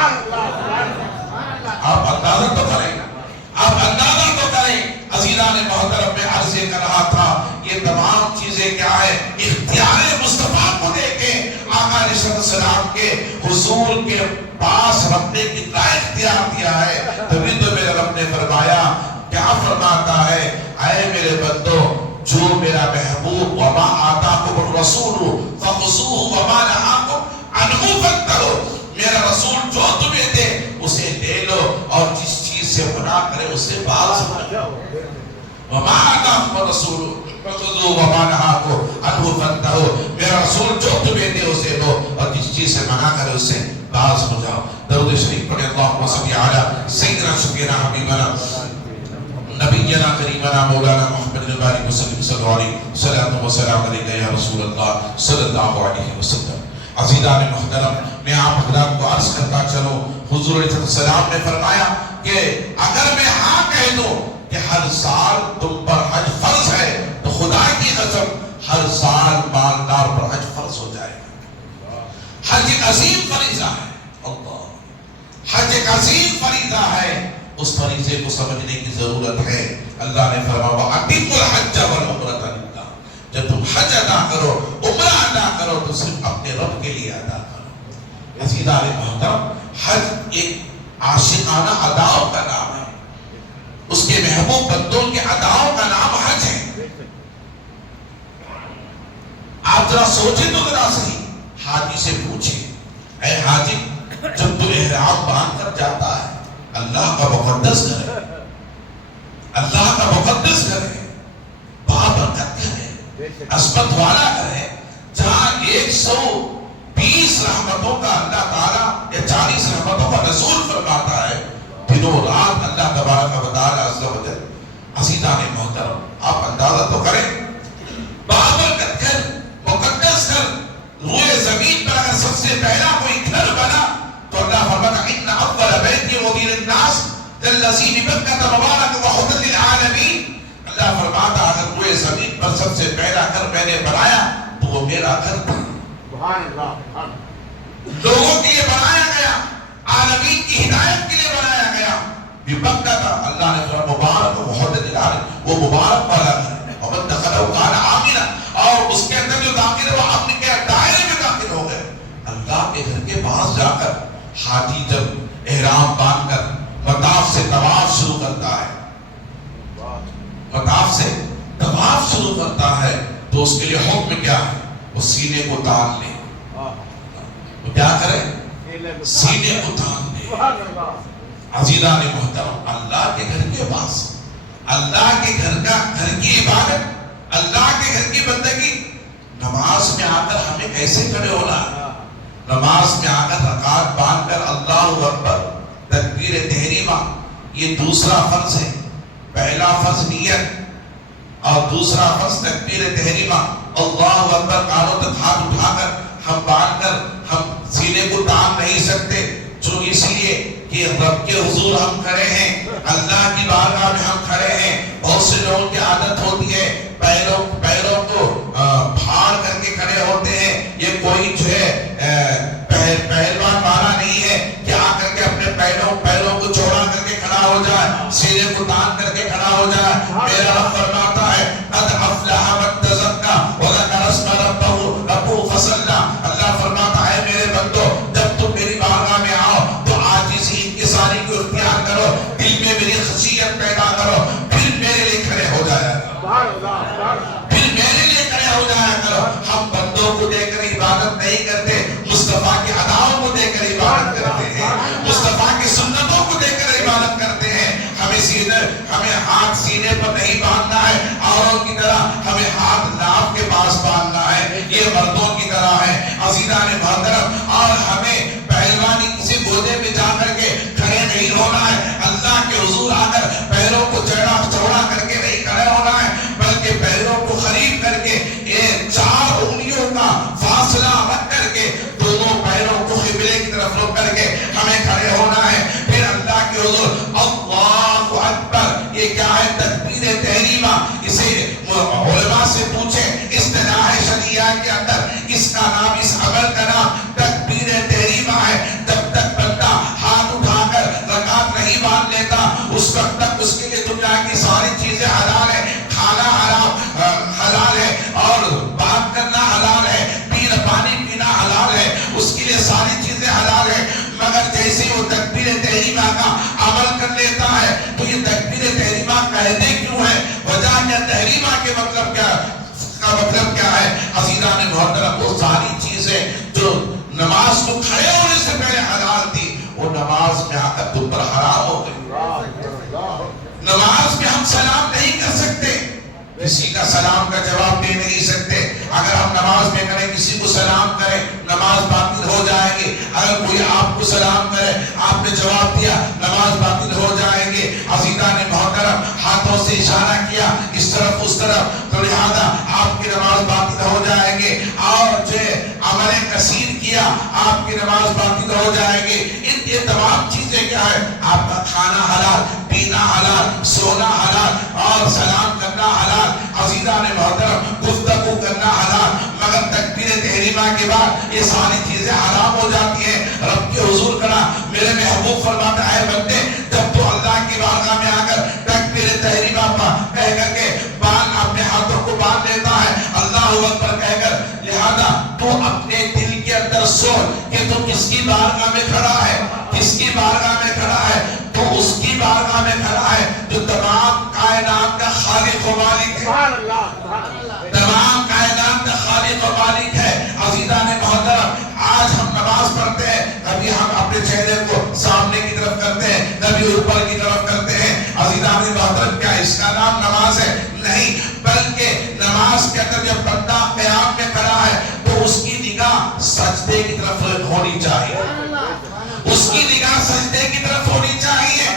آپ اندازہ تو کریں, آپ اندازہ تو کریں. عزیزان محترم میں عرض کر رہا تھا یہ تمام چیزیں کیا ہے, اختیار مصطفیٰ کو دے کے آقا علیہ السلام کے حضور کے پاس رکھنے کی کا اختیار دیا ہے. تبھی تو میرے رب نے فرمایا, کیا فرماتا ہے, اے میرے بندو جو میرا محبوب وما آتاکم الرسول فخذوہ وما نہاکم عنہ فانتہوا, میرا رسول جو تمہیں دے اسے لے لو اور جس چیز سے منع کرے اسے باز رکھو. وما آتاکم الرسول فخذوہ وما نہاکم عنہ فانتہوا, میرا رسول جو تمہیں دے اسے لو اور جس چیز سے منع کرے اسے ممتاز ہو جاؤ. درود شریف پڑھے اللہم صلی علی سیدنا شفیعنا حبیبنا نبینا کریمنا مولانا محمد الباری وسلم صلی اللہ علیہ صلاۃ و سلام علیکہ یا رسول اللہ صلی اللہ علیہ وسلم. عزیزان محترم، میں آپ حضرات کو عرض کرتا چلوں، حضور علیہ السلام نے فرمایا کہ اگر میں ہاں کہہ دوں کہ ہر سال تم پر حج فرض ہے تو خدا کی قسم ہر سال مالدار پر حج فرض ہو جائے گا. حج ایک عظیم فریضہ ہے. اللہ، حج ایک عظیم فریضہ ہے. اس فریضے کو سمجھنے کی ضرورت ہے. اللہ نے فرمایا وَأَتِمُّ الْحَجَّ وَالْعُمْرَةَ لِلَّهِ. جب تم حج ادا کرو، عمرہ ادا کرو تو صرف اپنے رب کے لیے ادا کرو. عزیزان محترم، حج ایک عاشقانہ اداؤں کا نام ہے. اس کے محبوب بندوں کے اداؤں کا نام حج ہے. آپ ذرا سوچیں تو ذرا صحیح. حاجی سے پوچھیں، اے حاجی جب تو احرام باندھ کر جاتا ہے، اللہ کا مقدس گھر ہے، اللہ کا مقدس گھر ہے، بابرکت گھر ہے، عظمت والا گھر ہے، جہاں 120 رحمتوں کا اللہ تعالیٰ یا 40 رحمتوں کا رسول فرماتا ہے دنوں رات اللہ تبارک و تعالیٰ عز و جل. عزیزان محترم، آپ اندازہ تو کریں، بابرکت گھر، مقدس گھر، روئے زمین پر اگر سب سے پہلا کوئی گھر بنا تو اللہ فرماتا ان اول بیت وُضِعَ للناس للذی ببکۃ مبارک وہدی للعالمین. اللہ فرماتا اگر روئے زمین پر سب سے پہلا گھر میں نے بنایا تو وہ میرا گھر تھا. لوگوں کے لیے بنایا گیا، عالمین کی ہدایت کے لیے بنایا گیا. ببکۃ، اللہ نے فرمایا مبارک وہدی للعالمین، وہ مبارک والا گھر ہے. ومن دخلہ کان آمنا، اور اس کے اندر جو داخل ہے وہ اپنے کے دائرے میں داخل ہو گئے. اللہ کے گھر کے پاس جا کر حاجی جب احرام باندھ کر مطاف سے طواف شروع کرتا ہے، مطاف سے طواف شروع کرتا ہے تو اس کے لیے حکم کیا ہے؟ وہ سینے کو تان لے. وہ کیا کرے؟ سینے کو تان لے. عزیزان محترم، اللہ کے گھر کے پاس، اللہ کے گھر کی عبادت، اللہ کے گھر کی بندگی. نماز میں آ کر ہمیں کیسے کھڑے ہونا ہے؟ نماز میں آ کر رکعت باندھ کر اللہ اکبر، تکبیر تحریمہ، یہ دوسرا فرض ہے. پہلا فرض نیت اور دوسرا فرض تکبیر تحریمہ. اللہ اکبر، کانوں تک ہاتھ اٹھا کر ہم باندھ کر ہم سینے کو تان نہیں سکتے. جو اس لیے کہ رب کے حضور ہم کھڑے ہیں، اللہ کی بارگاہ میں ہم کھڑے ہیں. بہت سے لوگوں کی عادت ہوتی ہے پیروں کو پھاڑ کر کے کھڑے ہوتے ہیں. یہ کوئی جو ہے پہلوان والا نہیں ہے کہ آ کر کے اپنے پیروں کو چوڑا کر کے کھڑا ہو جائے، سینے کو تان کر کے کھڑا ہو جائے. میرا رب فرماتا ہے قد افلح من تزکا وذکر اسم ربہ فصلی. اللہ فرماتا ہے میرے بندو جب تم میری بارگاہ میں آؤ تو عاجزی انکساری کو اختیار کرو، دل میں میری خشیت پیدا کرو، پھر میرے لیے کھڑے ہو جایا کرو، پھر میرے لیے کھڑے ہو جایا کرو. ہم بندوں کو دے کر عبادت نہیں کرتے، مصطفیٰ کے اداؤں کو دے کر عبادت کرتے ہیں، مصطفیٰ کی سنتوں کو دے کر عبادت کرتے ہیں. ہمیں ہاتھ سینے پر نہیں باندھنا ہے اوروں کی طرح، ہمیں ہاتھ ناف کے پاس باندھنا ہے، یہ مردوں کی طرح ہے. عزیزان محترم، اور ہمیں پہلوانی کسی گودے میں جا کر کے کھڑے نہیں ہونا ہے. اللہ کے حضور آ کر پیروں کو چوڑا کر کے نہیں کھڑے ہونا ہے، بلکہ پیروں کو قریب کر کے یہ 4 انگلیوں کا فاصلہ رکھ کر کے دونوں پیروں کو قبلے کی طرف رخ کر کے ہمیں کھڑے ہونا ہے. پھر اللہ کے حضور اللہ اکبر، یہ کیا ہے؟ تکبیر تحریمہ. اسے علماء سے پوچھیں، اصطلاح شریعہ کے اندر اس کا نام، اس عمل کا نام تکبیر تحریمہ ہے. جب تک بندہ ہاتھ اٹھا کر رکعت نہیں باندھ لیتا اس وقت تک اس کے لیے دنیا کی ساری چیزیں حلال ہے. کھانا حلال ہے اور بات کرنا حلال ہے، پانی پینا حلال ہے، اس کے لیے ساری چیزیں حلال ہے. مگر جیسے وہ تکبیر تحریمہ کا عمل کر لیتا ہے تو یہ تکبیر تحریمہ کہتے کیوں ہے؟ وجہ کیا؟ تحریمہ کے مطلب کیا کا مطلب کیا ہے؟ عزیزان محترم، وہ ساری چیزیں جو نماز کو کھڑے ہونے سے پہلے حلال تھی وہ نماز میں آ کر تم پر حرام ہو گئی. نماز میں ہم سلام نہیں کر سکتے، کسی کا سلام کا جواب دے نہیں سکتے. اگر ہم نماز میں کریں کسی کو سلام کریں نماز باطل ہو جائے گی. اگر کوئی آپ سلام کرے. آپ نے جواب دیا نماز باطل ہو جائیں گے. عزیزان محترم ہاتھوں سے اشارہ کیا اس طرف اس طرف, تو لہذا آپ کی نماز باطل ہو جائیں گے. اور جو عمل کثیر کیا آپ کی نماز باطل ہو جائیں گے. یہ تمام چیزیں کیا ہے؟ آپ کا کھانا حلال, پینا حلال, سونا حلال اور سلام کرنا حلال. عزیزان محترم گفتگو کرنا حلال, مگر تکبیر تحریمہ کے بعد یہ ساری چیزیں حرام ہو جاتی ہیں. رب کے حضور کرا میرے محبوب فرماتا ہے بندے جب تو اللہ کی بارگاہ میں آ کر تکبیر تحریمہ کہہ کر کے باندھ اپنے ہاتھوں کو باندھ لیتا ہے اللہ اکبر کہہ کر, لہذا تو اپنے دل کے اندر سوچ کہ تو کس کی بارگاہ میں کھڑا ہے, کس کی بارگاہ میں کھڑا ہے. تو اس کی بارگاہ میں کھڑا ہے جو تمام کائنات کا خالق و مالک ہے, تمام کائنات کا خالق و مالک ہے. عزیزان محترم آج ہم نماز پڑھتے ہیں, کبھی ہم اپنے چہرے کو سامنے کی طرف کرتے ہیں, کبھی اوپر کی طرف کرتے ہیں. عزیزان محترم کیا اس کا نام نماز ہے؟ نہیں, بلکہ نماز کے اندر جب بندہ قیام میں کھڑا ہے تو اس کی نگاہ سجدے کی طرف ہونی چاہیے, اس کی نگاہ سجدے کی طرف ہونی چاہیے.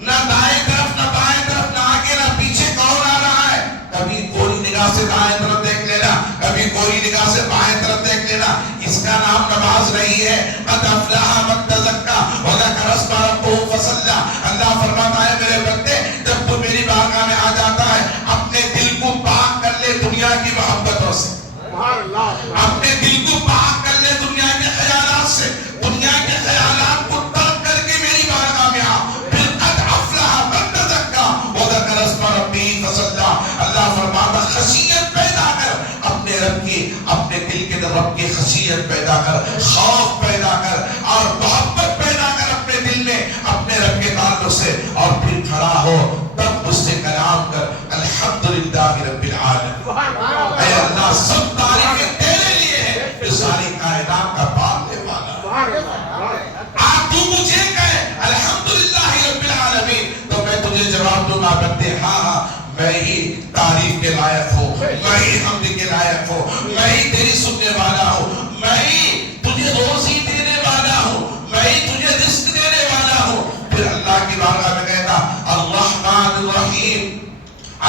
نہ دائیں طرف نہ بائیں طرف, نہ آگے نہ پیچھے کون آ رہا ہے. کبھی کوئی نگاہ سے دائیں طرف دیکھ لینا, کبھی کوئی نگاہ سے بائیں طرف دیکھ لینا, اس کا نام نماز نہیں ہے. قد افلح من تزکا وذکر اسم ربہ فصلی. اللہ فرماتا ہے میرے بندے جب تو میری بارگاہ میں آ جاتا ہے اپنے دل کو پاک کر لے دنیا کی محبتوں سے, اپنے دل کو پاک کر لے دنیا کے خیالات سے, دنیا کے خیالات کو ترک کر کے میری بارگاہ میں آ. پھر قد افلح من تزکا وذکر اسم ربہ فصلی. اللہ فرماتا خشیت پیدا کر اپنے رب کی, اپنے دل کے اندر رب کی خشیت پیدا کر, خوف پیدا کر اور محبت پیدا کر اپنے دل میں اپنے رب کے تعلق سے, اور پھر کھڑا ہو تب اس سے کلام کر الحمدللہ رب العالمین. اے اللہ سب تعریفیں تیرے لیے ہیں جو ساری کائنات کا پالنے والا. آپ تو مجھے کہے الحمدللہ رب العالمین تو میں تجھے جواب دوں گا بندے ہاں ہاں میں ہی تعریف کے لائق ہوں, میں ہی حمد کے لائق ہوں, میں ہی تیری سننے والا ہوں, میں ہی تجھے روزی دینے والا ہوں, میں ہی تجھے رزق دینے والا ہوں. پھر اللہ کی بارگاہ میں کہتا الرحمن الرحیم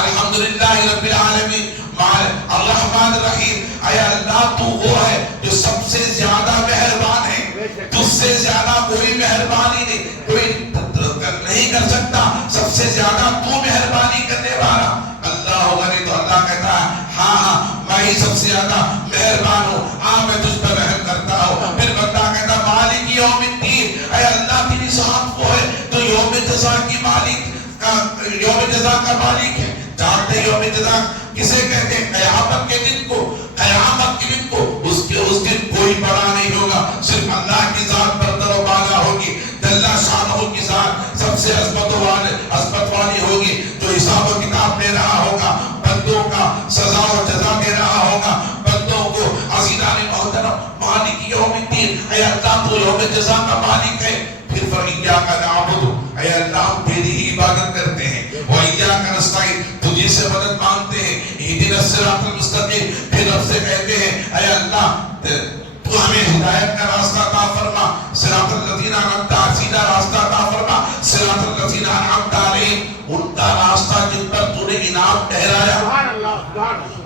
الحمدللہ رب العالمین الرحمن الرحیم. اے اللہ تو وہ ہے جو سب سے زیادہ مہربان ہے, تجھ سے زیادہ کوئی مہربانی نہیں, کوئی نہیں کر سکتا, سب سے زیادہ تو مہربانی کرنے والا. اللہ ہوگا نہیں تو اللہ کہتا ہے ہاں ہاں میں ہی سب سے زیادہ مہربان ہوں, ہاں میں تجھ پر رحم کرتا ہوں. پھر بندہ کہتا مالک یوم الدین, اے اللہ تیری ذات وہ ہے تو یوم جزا کی مالک کا, یوم جزا کا مالک ہے. جانتے یوم جزا کسے کہتے ہیں؟ قیامت کے دن کو, قیامت کے دن کو. اس دن کوئی بڑا نہیں ہوگا, صرف اللہ کی ذات برتر و بالا ہوگی, جل شانہ کی ذات سب سے عظمت والی ہوگی, جو حساب و کتاب لے رہا ہوگا, بندوں کا سزا و جزا دے رہا ہوگا بندوں کو. عزیزان محترم مالک یوم الدین, اے اللہ تو یوم جزا کا مالک ہے. پھر فَإِيَّاكَ نَعْبُدُ, اے اللہ ہم تیری ہی عبادت کرتے ہیں, وَإِيَّاكَ نَسْتَعِينُ تجھے سے مدد مانگتے ہیں, اهْدِنَا الصِّرَاطَ الْمُسْتَقِيمَ. پھر رب سے کہتے ہیں اے اللہ تو ہمیں ہدایت کا راستہ عطا فرما, صراط الذین انعمت علیہم, سیدھا راستہ عطا فرما, صراط الذین انعمت علیہم, ان کا راستہ جن پر تو نے انعام ٹھہرایا,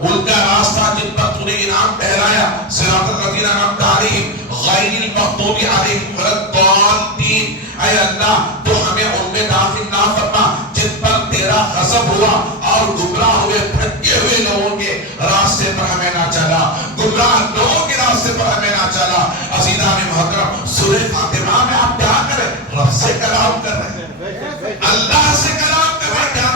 ان کا راستہ جن پر تو نے انعام ٹھہرایا, صراط الذین انعمت علیہم غیر المغضوب علیہم ولا الضالین. اے اللہ تو ہمیں ان میں داخل نہ فرما جن پر تیرا غضب ہوا اور گمراہ ہوئے بھٹکے ہوئے لوگوں کے راستے پر ہمیں نہ چلا, گمراہ لوگوں کے راستے پر ہمیں نہ چلا. عزیزان محترم سورہ فاطمہ میں آپ کیا کریں؟ رب سے کلام کر رہے ہیں, اللہ سے کلام کر رہے ہیں. کیا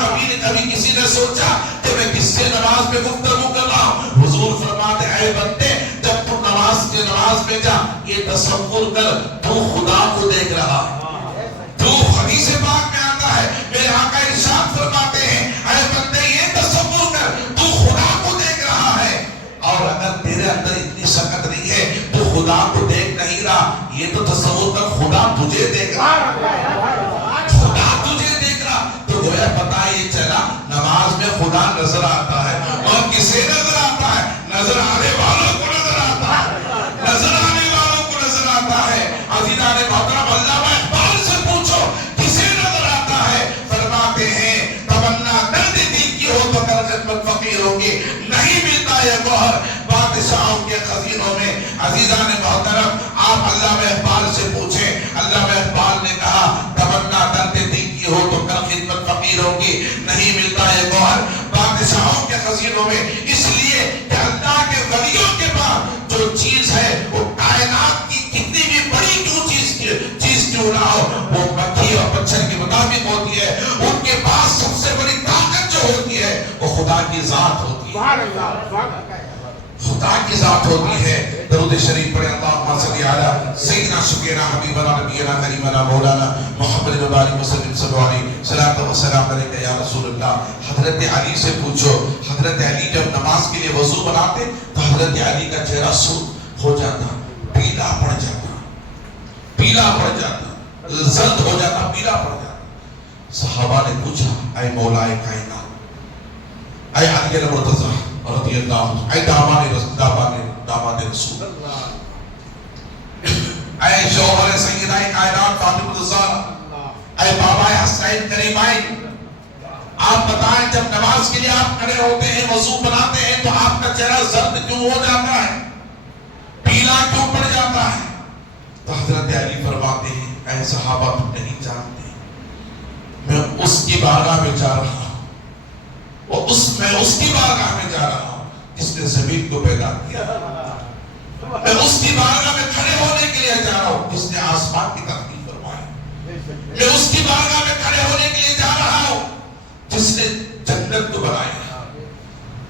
کبھی کسی نے سوچا کہ میں کس سے نماز میں گفتگو کر رہا ہوں؟ حضور فرماتے اے بندے جب تو نماز میں جا یہ تصور کر تو خدا کو دیکھ رہا ہے. تو حدیث پاک میں آتا ہے میرے آقا ارشاد فرماتے ہیں اے بندے یہ تصور کر تو خدا کو دیکھ رہا ہے, اور اگر تیرے اندر اتنی شکت نہیں ہے تو خدا کو دیکھ نہیں رہا, یہ تو تصور کر خدا تجھے دیکھ رہا, خدا تجھے دیکھ رہا. تو گویا پتہ یہ چلا نماز میں خدا نظر آتا ہے, اور کسے نظر آتا ہے؟ نظر آنے والوں کو نظر آتا ہے, نظر آنے والوں کو نظر آتا ہے. عزیزان محترم ہوگی، نہیں ملتا یہ گوہر بادشاہوں کے خزینوں میں، اس لیے کہ اللہ کے ولیوں کے پاس جو چیز ہے وہ کائنات کی کتنی بھی بڑی چیز کیوں نہ ہو، وہ مکھی اور پتھر کے مطابق ہوتی ہے۔ ان کے پاس سب سے بڑی طاقت جو ہوتی ہے وہ خدا کی ذات ہوتی ہے، خدا کی ذات ہوتی ہے۔ درود شریف پڑھیں، اللہم صلی علی سیدنا شفیعنا حبیبنا نبینا کریمنا مولانا محمد مبارک وسلم صلی اللہ علیہ صلاۃ و سلام علیک یا رسول اللہ۔ حضرت علی سے پوچھو، حضرت علی جب نماز کے لیے وضو بناتے تو حضرت علی کا چہرہ سرخ ہو جاتا، پیلا پڑ جاتا، پیلا پڑ جاتا، زرد ہو جاتا، پیلا پڑ جاتا۔ صحابہ نے پوچھا، اے مولا کائنات، اے علی المرتضی رضی اللہ عنہ، اے داماد رسول، اے شوہر سیدہ کائنات فاطمہ الزہرا، اے بابا حسنین کریمین، آپ بتائیں جب نماز کے لیے آپ کھڑے ہوتے ہیں، وضو بناتے ہیں تو آپ کا چہرہ زرد کیوں ہو جاتا ہے، پیلا کیوں پڑ جاتا ہے؟ تو حضرت علی فرماتے ہیں، اے صحابہ تم نہیں جانتے، میں اس کی بارگاہ میں جا رہا ہوں، میں اس کی بارگاہ میں جا رہا ہوں جس نے زمین کو پیدا کیا، میں اس کی بارگاہ میں کھڑے ہونے کے لیے جا رہا ہوں جس نے آسمان کی تخلیق فرمائی، میں اس کی بارگاہ میں کھڑے ہونے کے لیے جا رہا ہوں جس نے جنت کو بنایا،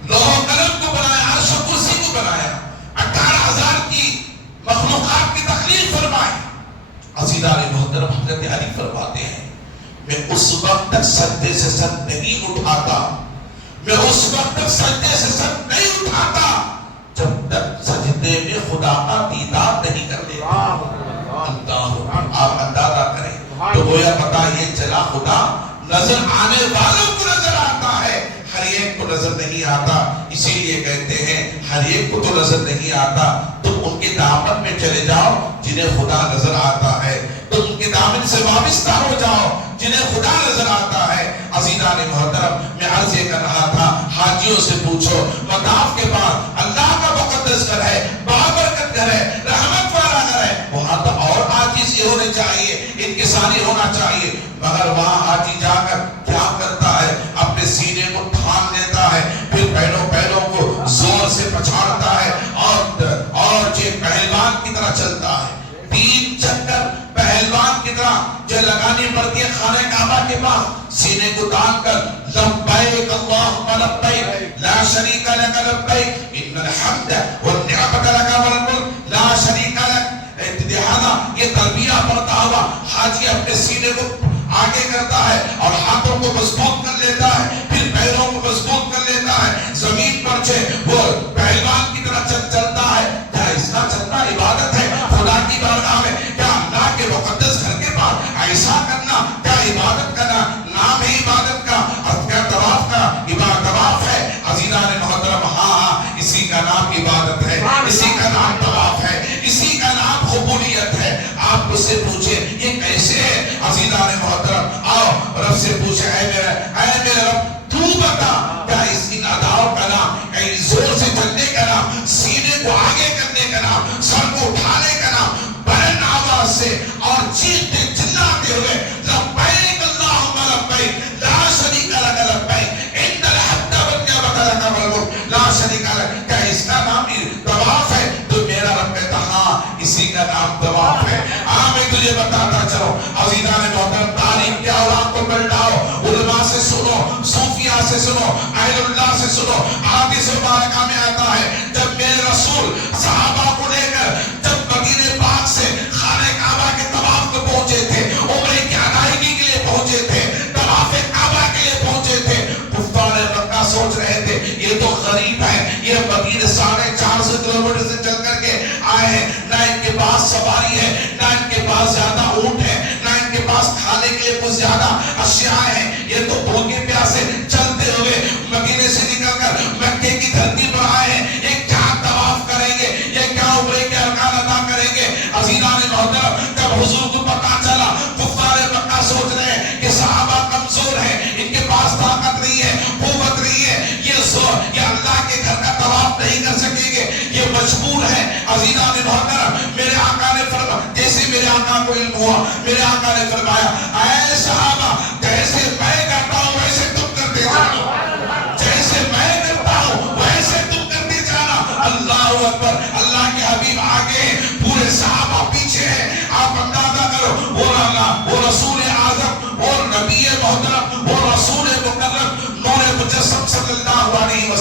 لوح و قلم کو بنایا، عرش و کرسی کو بنایا، 18,000 کی مخلوقات کی تخلیق فرمائی۔ عزیزان محترم، حضرت علی فرماتے ہیں، میں اس وقت تک سجدے سے سر نہیں اٹھاتا، میں اس وقت تک سجدے سے سر نہیں اٹھاتا جب تک سجدے میں خدا کا دیدار نہیں کر لیتا۔ آپ اندازہ کریں تو گویا پتا یہ چلا خدا نظر آنے والوں کو نظر آتا ہے، ہر ایک کو نظر نہیں آتا، اسی لیے کہتے ہیں ہر ایک کو تو نظر نہیں آتا، تم ان کے دامن میں چلے جاؤ جنہیں خدا نظر آتا ہے، تم ان کے دامن سے وابستہ ہو جاؤ جنہیں خدا نظر آتا ہے۔ عزیزان محترم، میں عرض یہ کر رہا تھا، حاجیوں سے پوچھو، مطاف کے بعد اللہ کا مقدس گھر ہے، بابرکت گھر ہے، رحمت والا گھر ہے، وہاں تو اور عاجزی ہونی چاہیے، انکساری ہونا چاہیے، مگر وہاں حاجی جا کر کیا کرتا ہے؟ اپنے سینے کو تھام لیتا ہے، پھر پیروں کو زور سے پچھاڑتا ہے اور یہ پہلوان کی طرح چلتا ہے، 3 چکر پہلوان کی طرح جو لگانی پڑتی ہے خانہ کعبہ کے پاس، سینے کو تان کر لبیک اللہم لبیک لا شریک لک لبیک ان الحمد والنعمت لک والملک لا شریک لک۔ لہذا یہ تلبیہ پڑھتا ہوا حاجی اپنے سینے کو آگے کرتا ہے اور ہاتھوں کو مضبوط کر لیتا ہے، پھر پیروں کو مضبوط کر لیتا ہے، زمین پر سے وہ پہلوان کی طرح چلتا ہے۔ کیا اس کا چلنا عبادت ہے خدا کی بارگاہ میں؟ کیا اللہ کے مقدس گھر کے پاس ایسا کرنا کیا عبادت کرنا؟ نام ہے عبادت کا، کیا طواف کا طواف ہے؟ عزیزان محترم، ہاں اسی کا نام عبادت ہے، اسی کا نام طواف ہے، اسی کا نام قبولیت ہے۔ آپ مجھ سے پوچھیں یہ کیسے ہے؟ عزیزان محترم، آؤ رب سے پوچھیں، اے میرے رب تو بتا، کیا اس ان اداؤں کا نام، زور سے چلنے کا نام، سینے کو آگے کرنے کا نام، سر کو اٹھانے کا نام، بلند آواز سے اور چیختے چلاتے ہوئے لبیک اللہم لبیک لا شریک لک لبیک ان الحمد والنعمت لک والملک لا شریک لک، کیا اس کا نام طواف ہے؟ تو میرا رب کہتا ہاں اسی کا نام طواف ہے۔ میں تجھے بتاتا چلو، عزیزان محترم، تاریخ کے اوراق کو پلٹاؤ، علماء سے سنو، صوفیاء سے سنو، اہل اللہ سے سنو، حدیث مبارکہ میں آتا ہے جب میرے رسول صحابہ کو لے کر جب مدینہ پاک سے خانہ کعبہ کے طواف کو پہنچے تھے، عمرے کی ادائیگی کے لیے پہنچے تھے، طواف کعبہ کے لیے پہنچے تھے، کفار مکہ سوچ رہے تھے یہ تو غریب ہے، یہ مدینہ 450 کلومیٹر سے چل کر کے آئے ہیں، نہ ان کے پاس سواری ہے، نہ ان کے پاس زیادہ اونٹ ہے، نہ ان کے پاس کھانے کے لیے کچھ زیادہ اشیاء ہیں، یہ تو بھوکے پیاسے چلتے ہوئے مدینے سے نکل کر مکے کی دھرتی پر آئے ہیں، یہ کیا طواف کریں گے، یہ کیا عمرے کے ارکان ادا کریں گے؟ عزیزان محترم، جب حضور کو پتہ چلا، کفار مکہ سوچ رہے ہیں کہ صحابہ کمزور ہیں، ان کے پاس طاقت نہیں ہے، قوت نہیں ہے، یہ اللہ کے گھر کا طواف نہیں کر سکیں گے، یہ مجبور ہے۔ عزیزان محترم، میرے آقا نے فرمایا، جیسے میرے آقا کو علم ہوا، میرے آقا نے فرمایا، اے صحابہ، جیسے میں کرتا ہوں ویسے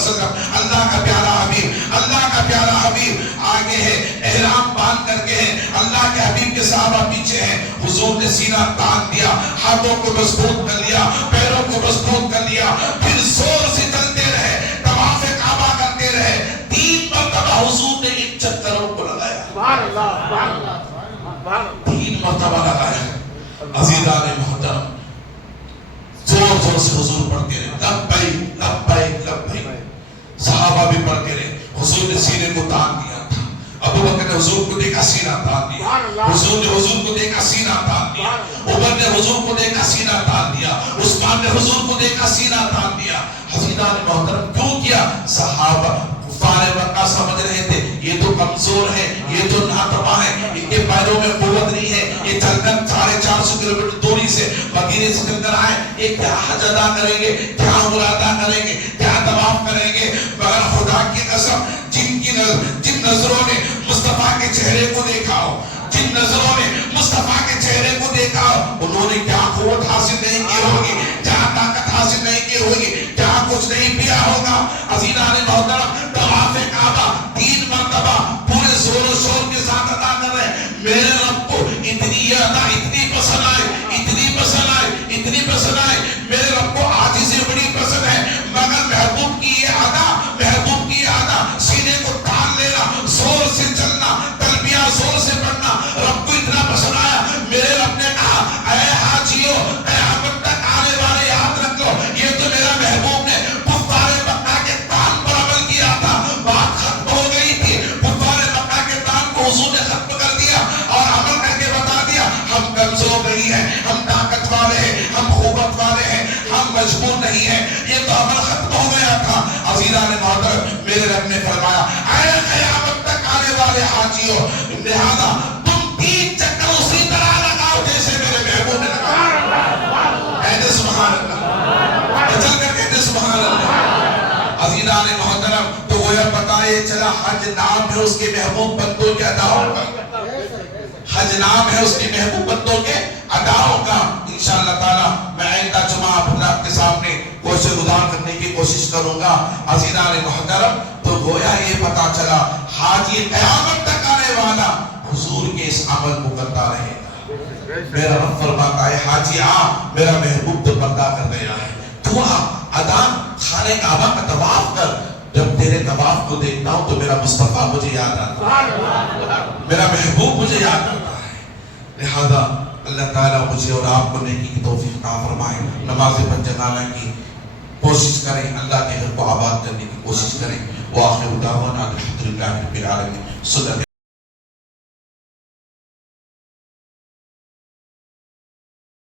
وسلم، اللہ کا پیارا حبیب، اللہ کا پیارا حبیب آگے ہے، احرام باندھ کر کے ہیں، اللہ کے حبیب کے صحابہ پیچھے ہیں، حضور نے سینہ تان دیا، ہاتھوں کو مضبوط کر لیا، پیروں کو مضبوط کر لیا، پھر زور سے چلتے رہے، طواف کعبہ کرتے رہے، 3 مرتبہ حضور نے ان چکروں کو لگایا، 3 مرتبہ لگایا۔ عزیزان محترم، زور زور سے حضور پڑھتے رہے، لبیک لبیک لبیک، صحابہ بھی پڑھتے رہے، حضور نے سینے کو تان دیا تھا، ابو بکر نے حضور کو دیکھا سینہ تان دیا، حضور نے حضور کو دیکھا سینہ تان دیا، عمر نے حضور کو دیکھا سینہ تان دیا، عثمان نے حضور کو دیکھا سینہ تان دیا۔ حضرات محترم کیوں کیا؟ صحابہ کفار مکہ سمجھ رہے تھے یہ تو کمزور ہے، یہ تو ناتواں ہے، ان کے پیروں میں قوت نہیں ہے، یہ چل کر 450 کلومیٹر دوری سے مدینے سے چل کر آئے، یہ کیا حج ادا کریں گے، کیا عمرہ ادا کریں گے، کیا طواف کریں گے؟ مگر خدا کی قسم جن نظروں نے مصطفیٰ کے چہرے کو دیکھا ہو، جن نظروں نے مصطفیٰ کے چہرے کو دیکھا ہو، انہوں نے کیا قوت حاصل نہیں کی ہوگی، کیا طاقت حاصل نہیں کی ہوگی، کیا کچھ نہیں پیا ہوگا۔ عزیزان محترم، طواف کعبہ 3 مرتبہ پورے زور و شور کے ساتھ ادا کر رہے ہیں۔ میرے رب کو اتنی یہ ادا اتنی پسند آئی، اتنی پسند آئی، اتنی پسند آئی، میرے رب کو عاجزی بڑی پسند ہے، مگر محبوب کی یہ ادا، محبوب کی یہ ادا، سینے کو تان لینا، زور سے چلنا، تلبیہ زور سے پڑھنا، رب کو اتنا پسند آیا۔ میرے رب نے کہا اے حاجیو، قیامت تک آنے والے یاد رکھ لو، یہ تو میرا محبوب نے کفار مکہ کے تان پر عمل کیا تھا، بات ختم ہو گئی تھی، کفار مکہ کے تان کو حضور نے ختم کر دیا اور عمل کر کے بتا دیا ہم کمزور نہیں ہیں، ہم طاقت والے ہیں، ہم قوت والے ہیں، ہم مجبور نہیں ہیں، یہ تو عمل ختم ہو گیا تھا۔ عزیزان محترم، میرے رب نے فرمایا اے قیامت تک آنے والے حاجیو، لہذا تم 3 چکر اسی طرح لگاؤ جیسے میرے محبوب نے لگایا۔ کہتے سبحان اللہ، چل کر کہتے سبحان اللہ۔ عزیزان محترم، تو وہ یہ بتائے چلا حج نام ہے اس کے محبوب بندوں کے اداؤں کا، حج نام ہے اس کے محبوب بندوں کے اداؤں کا۔ انشاءاللہ تعالی میں آئندہ جمعہ حضرات کے سامنے کوشش گزار کرنے کی کوشش کروں گا۔ عزیزان محترم، تو گویا یہ پتا چلا حاجی قیامت تک آنے والا حضور کے اس عمل کو کرتا رہے گا۔ میرا رب فرماتا ہے حاجی آ، میرا محبوب تو بندہ کر رہا ہے، تو آ ادا خانہ کعبہ کا طواف کر۔ جب تیرے طواف کو دیکھتا ہوں تو میرا مصطفیٰ مجھے یاد آتا ہے، میرا محبوب مجھے یاد آتا ہے۔ لہذا اللہ تعالیٰ مجھے اور آپ کو نیکی کی توفیق عطا فرمائے، نماز پنجگانہ کی کوشش کریں، اللہ کے گھر کو آباد کرنے کی کوشش کریں۔ وآخر دعوانا الحمدللہ رب العالمین۔